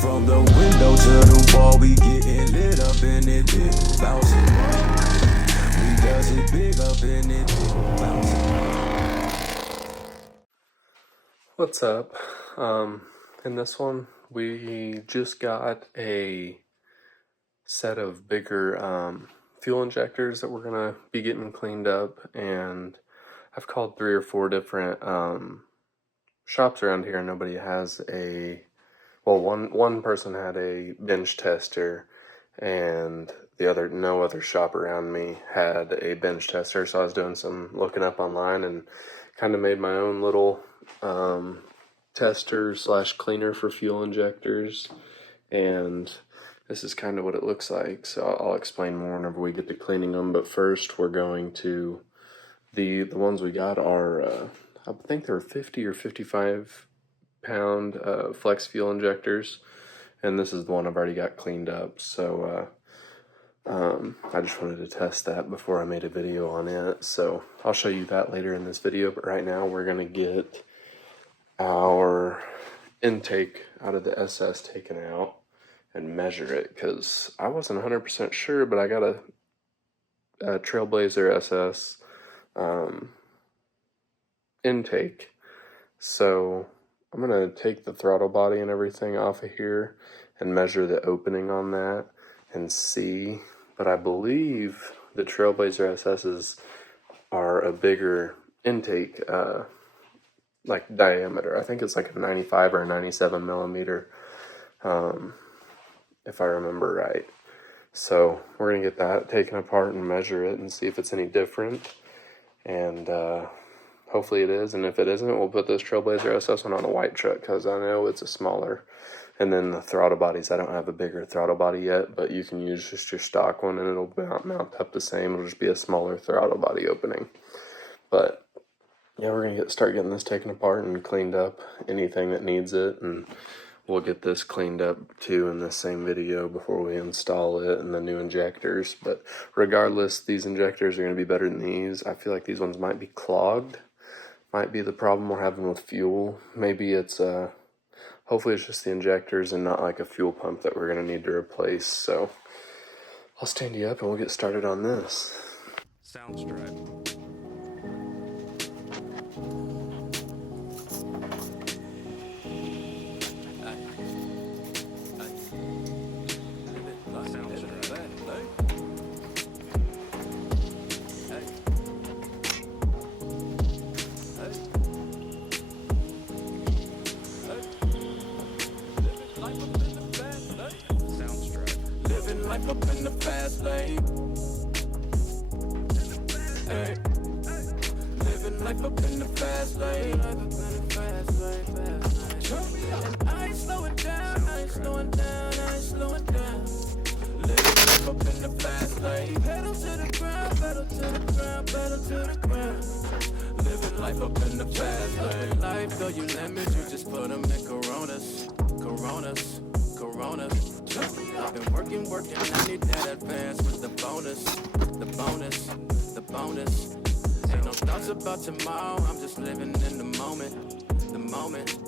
From the window to the wall, we getting lit up in it, big bouncing. We does it big up in it, big bouncing. What's up? In this one, we just got a set of bigger fuel injectors that we're gonna be getting cleaned up, and I've called 3 or 4 different shops around here, and nobody has a. Well, one person had a bench tester, and no other shop around me had a bench tester. So I was doing some looking up online and kind of made my own little tester / cleaner for fuel injectors, and this is kind of what it looks like. So I'll explain more whenever we get to cleaning them. But first, we're going to the ones we got are I think they were 50 or 55 pound flex fuel injectors, and this is the one I've already got cleaned up. So I just wanted to test that before I made a video on it. So I'll show you that later in this video. But right now, we're gonna get our intake out of the SS taken out and measure it, because I wasn't 100% sure, but I got a Trailblazer SS intake. So I'm gonna take the throttle body and everything off of here and measure the opening on that and see. But I believe the Trailblazer SS's are a bigger intake like diameter. I think it's like a 95 or a 97 millimeter, if I remember right. So we're gonna get that taken apart and measure it and see if it's any different, and hopefully it is. And if it isn't, we'll put this Trailblazer SS one on a white truck, because I know it's a smaller. And then the throttle bodies, I don't have a bigger throttle body yet, but you can use just your stock one and it'll mount up the same. It'll just be a smaller throttle body opening. But yeah, we're gonna start getting this taken apart and cleaned up, anything that needs it, and we'll get this cleaned up too in the same video before we install it and the new injectors. But regardless, these injectors are gonna be better than these. I feel like these ones might be clogged. Might be the problem we're having with fuel. Maybe it's hopefully it's just the injectors and not like a fuel pump that we're gonna need to replace. So I'll stand you up and we'll get started on this. Sounds right. Life up in the fast lane. Hey. Living life up in the fast lane. And I ain't slowing down, I ain't slowing down, I ain't slowing down. Living life up in the fast lane. Pedal to the ground, pedal to the ground, pedal to the ground. Living life up in the fast lane. Life, though you limit, you just put them in Coronas. Coronas, Coronas. I've been working, I need that advance with the bonus, the bonus, the bonus. Ain't no thoughts about tomorrow, I'm just living in the moment, the moment,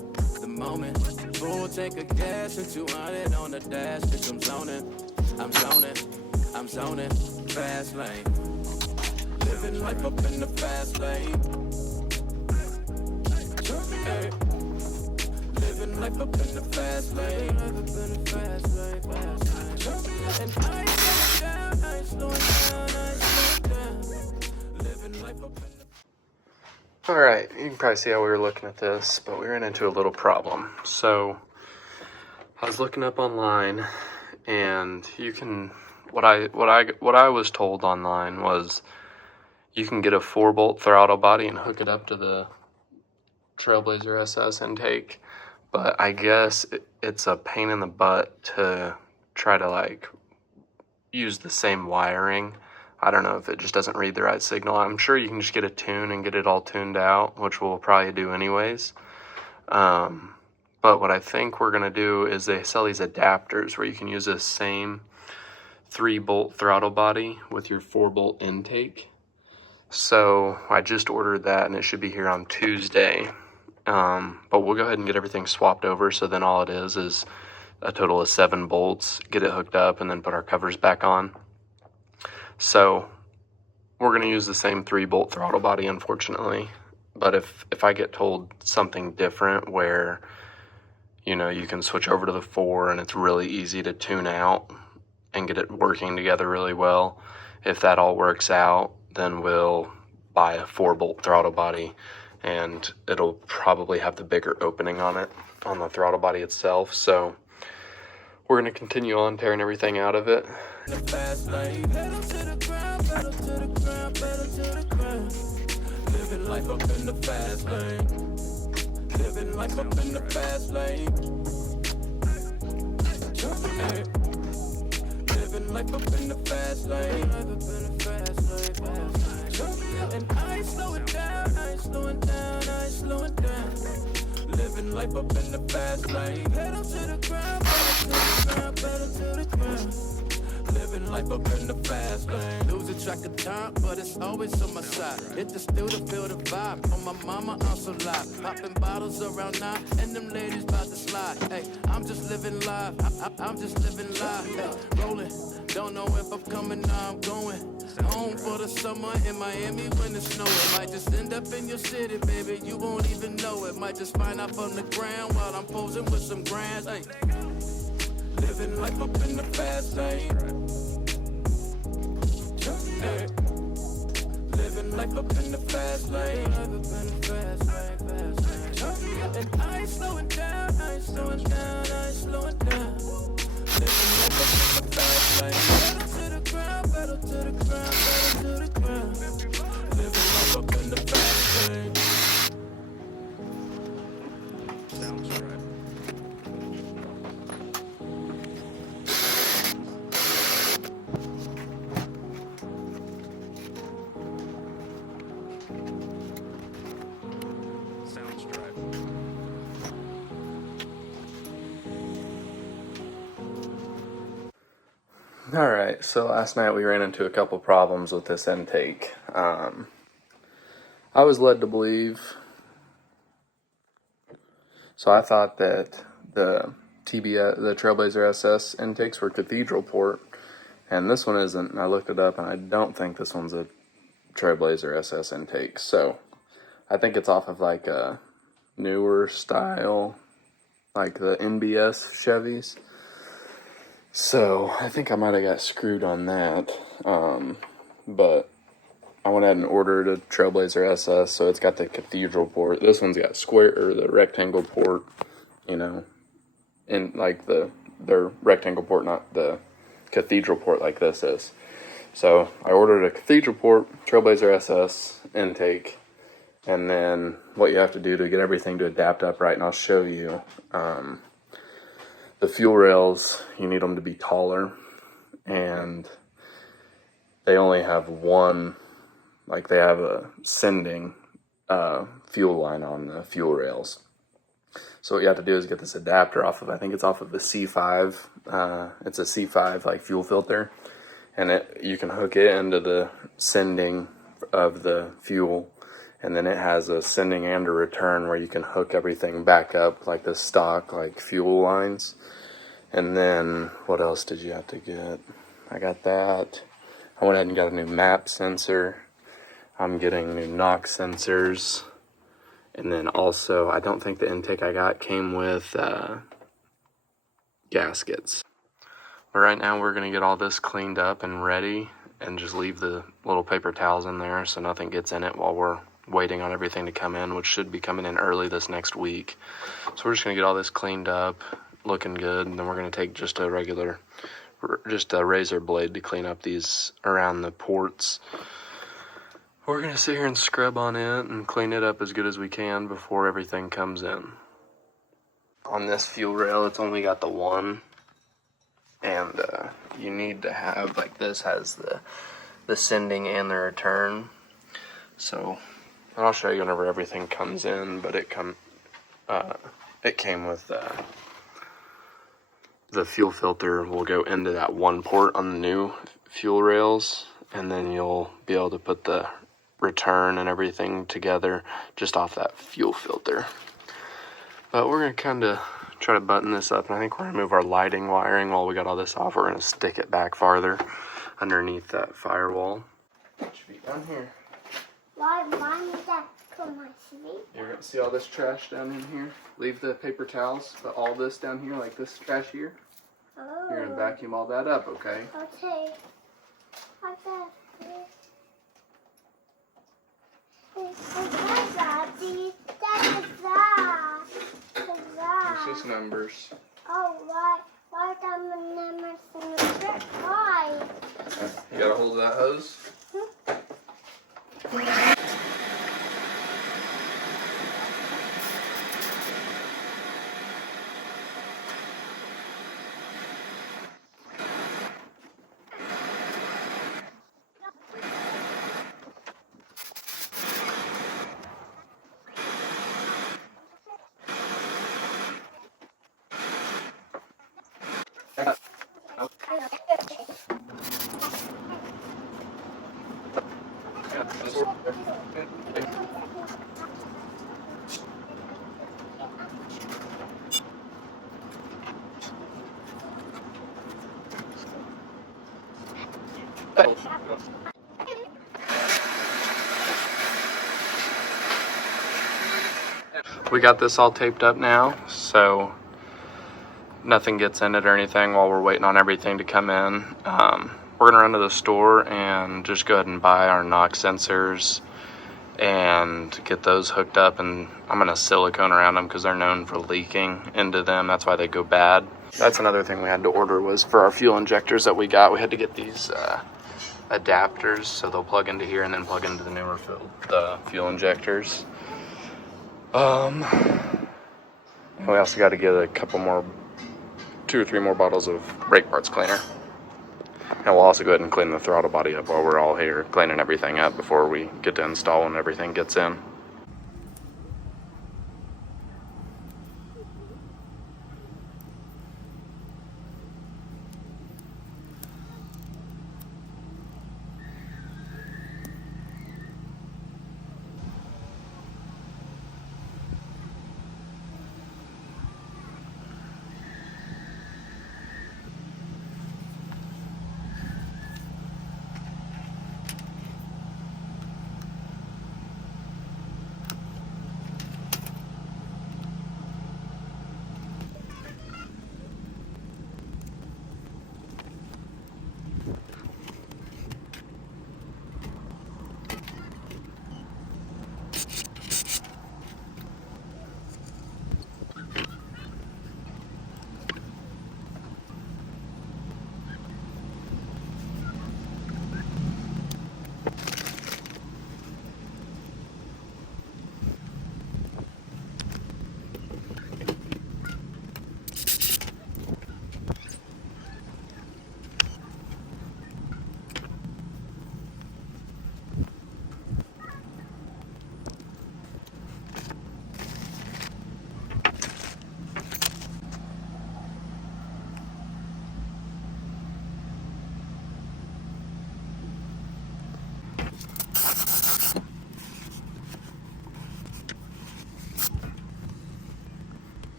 the moment. Full tank of gas and 200 on the dash, bitch, I'm zoning, fast lane. Living life up in the fast lane. Hey. Living life up in the fast lane. And I ain't slowing down, I ain't slowing down, I ain't slowing down. Living life up in the... Alright, you can probably see how we were looking at this, but we ran into a little problem. So I was looking up online, and you can what I was told online was you can get a 4-bolt throttle body and hook it up to the Trailblazer SS intake. But I guess it's a pain in the butt to try to like use the same wiring. I don't know if it just doesn't read the right signal. I'm sure you can just get a tune and get it all tuned out, which we'll probably do anyways. But what I think we're going to do is they sell these adapters where you can use this same 3-bolt throttle body with your 4-bolt intake. So I just ordered that and it should be here on Tuesday. But we'll go ahead and get everything swapped over. So then all it is a total of 7 bolts, get it hooked up, and then put our covers back on. So we're going to use the same 3-bolt throttle body, unfortunately. But if I get told something different where, you know, you can switch over to the 4 and it's really easy to tune out and get it working together really well, if that all works out, then we'll buy a 4-bolt throttle body, and it'll probably have the bigger opening on it, on the throttle body itself. So we're going to continue on tearing everything out of it. The fast lane, pedal to the ground, pedal to the ground, pedal to the ground. Living life up in the fast lane. Living life up in the fast lane. Hey. Living life up in the fast lane. Life up in the fast lane. And I ain't slowing down, I ain't slowing down, I ain't slowing down. Living life up in the fast lane. Pedal to the ground, pedal to the ground, pedal to the ground. Living life up in the fast lane. Losing track of time, but it's always on my side. Hit the still to feel the vibe. On my mama, I'm so live. Popping bottles around 9, and them ladies about to slide. Hey, I'm just living live. I'm just living live. Hey, rolling. Don't know if I'm coming, now I'm going. Home for the summer in Miami when it's snowing. Might just end up in your city, baby. You won't even know it. Might just find out from the ground while I'm posing with some grands. Hey. Living life up in the fast lane. Hey. Living life up in the fast lane. Life up in the fast lane, fast lane. And I ain't slowing down, I ain't slowing down, I ain't slowing down. Living life up in the fast lane. Pedal to the ground, pedal to the ground, pedal to the ground. Living life up in the fast lane. Sounds right. Alright, so last night we ran into a couple problems with this intake. I was led to believe, so I thought that the Tbss, the Trailblazer SS intakes were cathedral port, and this one isn't. And I looked it up, and I don't think this one's a Trailblazer SS intake. So I think it's off of like a newer style, like the NBS Chevys. So I think I might have got screwed on that, but I went ahead and ordered a Trailblazer SS, so it's got the cathedral port. This one's got square, or the rectangle port, you know, and like their rectangle port, not the cathedral port like this is. So I ordered a cathedral port Trailblazer SS intake, and then what you have to do to get everything to adapt up right, and I'll show you. The fuel rails, you need them to be taller, and they only have one, like they have a sending fuel line on the fuel rails. So what you have to do is get this adapter off of, I think it's off of the C5, it's a C5 like fuel filter, and you can hook it into the sending of the fuel, and then it has a sending and a return where you can hook everything back up like the stock like fuel lines. And then what else did you have to get? I got that. I went ahead and got a new map sensor. I'm getting new NOx sensors. And then also, I don't think the intake I got came with gaskets. But right now we're going to get all this cleaned up and ready, and just leave the little paper towels in there so nothing gets in it while we're waiting on everything to come in, which should be coming in early this next week. So we're just going to get all this cleaned up, looking good, and then we're going to take just a razor blade to clean up these around the ports. We're going to sit here and scrub on it and clean it up as good as we can before everything comes in. On this fuel rail, it's only got the one, and you need to have, like this has the sending and the return. So I'll show you whenever everything comes in, but it came with the fuel filter will go into that one port on the new fuel rails, and then you'll be able to put the return and everything together just off that fuel filter. But we're going to kind of try to button this up, and I think we're gonna move our lighting wiring while we got all this off. We're gonna stick it back farther underneath that firewall. Put your feet down here. Why is that for my sleep? You're gonna see all this trash down in here. Leave the paper towels, but all this down here, like this trash here. Oh. You're gonna vacuum all that up, okay? Okay. Like that. It's just numbers. Oh, why the numbers in the strip? Why? You got a hold of that hose? We got this all taped up now, so nothing gets in it or anything while we're waiting on everything to come in. We're gonna run to the store and just go ahead and buy our knock sensors and get those hooked up, and I'm gonna silicone around them because they're known for leaking into them. That's why they go bad. That's another thing we had to order was for our fuel injectors that we got. We had to get these adapters so they'll plug into here and then plug into the newer fuel injectors. And we also got to get a couple more, 2 or 3 more bottles of brake parts cleaner. And we'll also go ahead and clean the throttle body up while we're all here cleaning everything up before we get to install and everything gets in.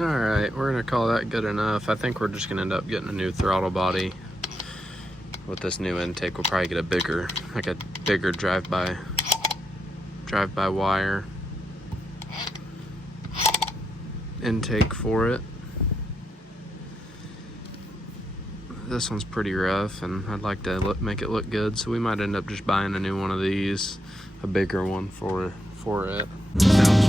Alright, we're going to call that good enough. I think we're just going to end up getting a new throttle body. With this new intake, we'll probably get a bigger drive-by wire. intake for it. This one's pretty rough, and I'd like to make it look good, so we might end up just buying a new one of these, a bigger one for it.